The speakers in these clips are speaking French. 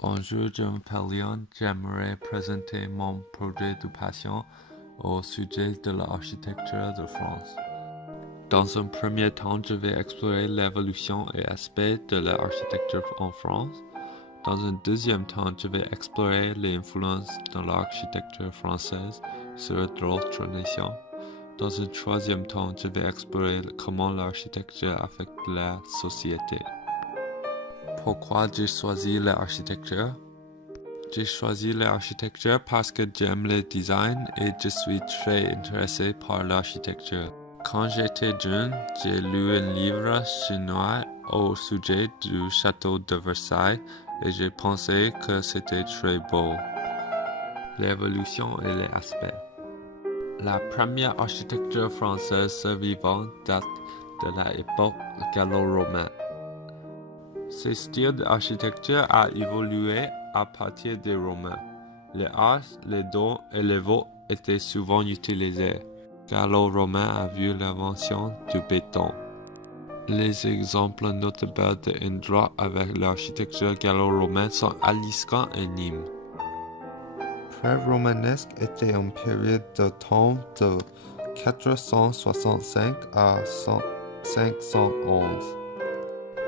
Bonjour, je m'appelle Leon. J'aimerais présenter mon projet de passion au sujet de l'architecture de France. Dans un premier temps, je vais explorer l'évolution et aspects de l'architecture en France. Dans un deuxième temps, je vais explorer les influences de l'architecture française sur d'autres nations. Dans un troisième temps, je vais explorer comment l'architecture affecte la société. Pourquoi j'ai choisi l'architecture? J'ai choisi l'architecture parce que j'aime le design et je suis très intéressé par l'architecture. Quand j'étais jeune, j'ai lu un livre chinois au sujet du château de Versailles et j'ai pensé que c'était très beau. L'évolution et les aspects. La première architecture française survivante date de l'époque gallo-romaine. Ce style d'architecture a évolué à partir des Romains. Les arches, les dômes et les voûtes étaient souvent utilisés. Gallo-romain a vu l'invention du béton. Les exemples notables d'endroits avec l'architecture gallo-romaine sont Aliscan et Nîmes. Pré-romanesque était une période de temps de 465 à 511.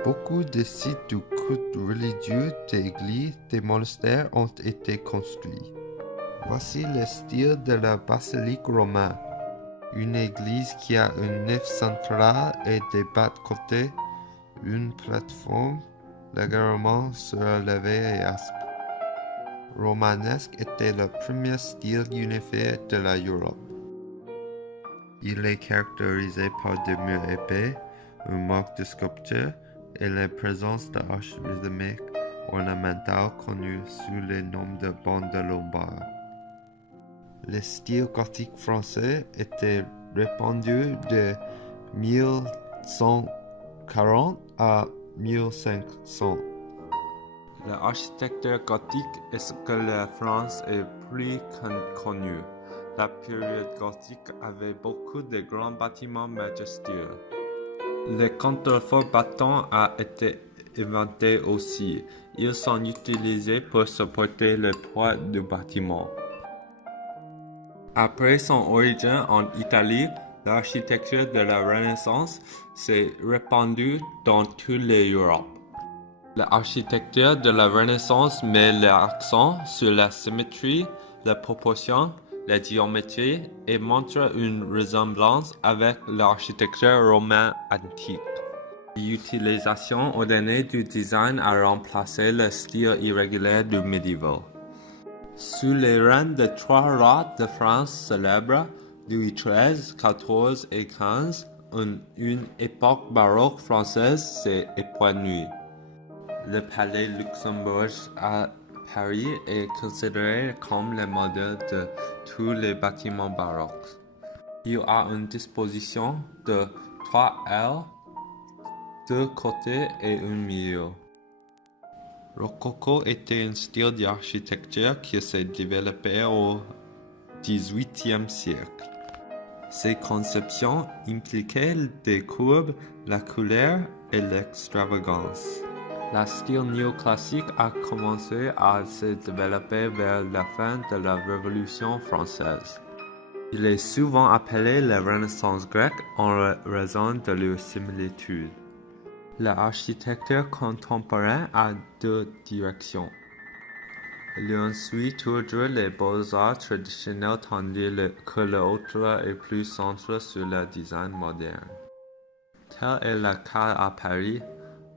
Beaucoup de sites de culte religieux, d'églises, des monastères ont été construits. Voici le style de la basilique romaine. Une église qui a une nef centrale et des bas-de-côté, une plateforme légèrement surélevée et aspre. Romanesque était le premier style unifié de l'Europe. Il est caractérisé par des murs épais, un manque de sculpture et la présence d'arches rythmiques ornementales connues sous le nom de bandes lombardes. Le style gothique français était répandu de 1140 à 1500. L'architecture gothique est ce que la France est plus connue. La période gothique avait beaucoup de grands bâtiments majestueux. Le contrefort battant a été inventé aussi. Ils sont utilisés pour supporter le poids du bâtiment. Après son origine en Italie, l'architecture de la Renaissance s'est répandue dans toute l'Europe. L'architecture de la Renaissance met l'accent sur la symétrie, la proportion, la géométrie et montre une ressemblance avec l'architecture romaine antique. L'utilisation ordonnée du design a remplacé le style irrégulier du médiéval. Sous les règnes de trois rois de France célèbres, Louis XIII, XIV et XV, une époque baroque française s'est épanouie. Le palais Luxembourg à Paris est considéré comme le modèle de tous les bâtiments baroques. Il a une disposition de 3 ailes, 2 côtés et un milieu. Rococo était un style d'architecture qui s'est développé au XVIIIe siècle. Ces conceptions impliquaient des courbes, la couleur et l'extravagance. Le style néoclassique a commencé à se développer vers la fin de la Révolution française. Il est souvent appelé la Renaissance grecque en raison de leur similitude. L'architecture contemporaine a deux directions. L'un suit toujours les beaux-arts traditionnels tandis que l'autre est plus centré sur le design moderne. Tel est le cas à Paris.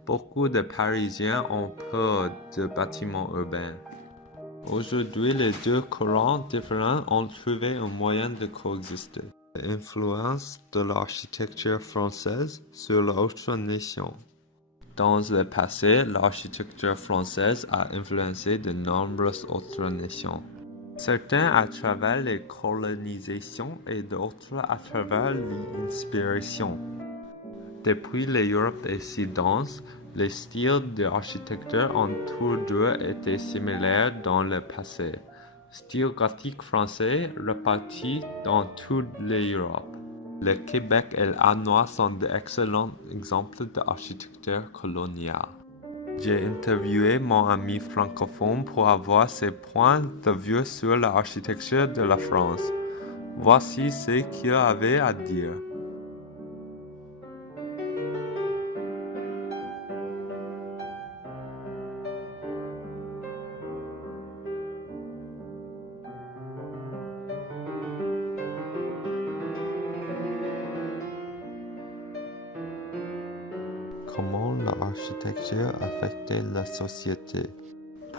Beaucoup de Parisiens ont peur de bâtiments urbains. Aujourd'hui, les deux courants différents ont trouvé un moyen de coexister. L'influence de l'architecture française sur l'autre nation. Dans le passé, l'architecture française a influencé de nombreuses autres nations. Certains à travers les colonisations et d'autres à travers l'inspiration. Depuis l'Europe est si dense, les styles d'architecture ont toujours été similaires dans le passé. Style gothique français réparti dans toute l'Europe. Le Québec et l'Hanois sont d'excellents exemples d'architecture coloniale. J'ai interviewé mon ami francophone pour avoir ses points de vue sur l'architecture de la France. Voici ce qu'il avait à dire. Comment l'architecture affectait la société?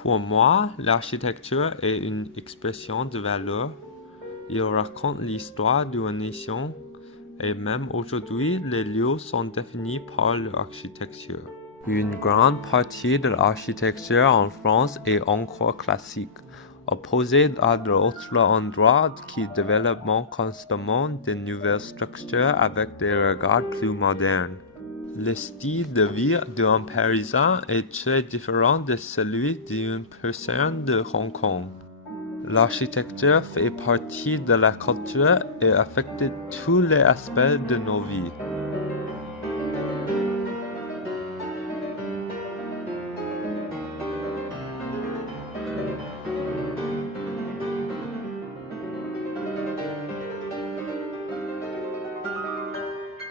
Pour moi, l'architecture est une expression de valeur. Il raconte l'histoire d'une nation et même aujourd'hui, les lieux sont définis par l'architecture. Une grande partie de l'architecture en France est encore classique, opposée à d'autres endroits qui développent constamment de nouvelles structures avec des regards plus modernes. Le style de vie d'un Parisien est très différent de celui d'une personne de Hong Kong. L'architecture fait partie de la culture et affecte tous les aspects de nos vies.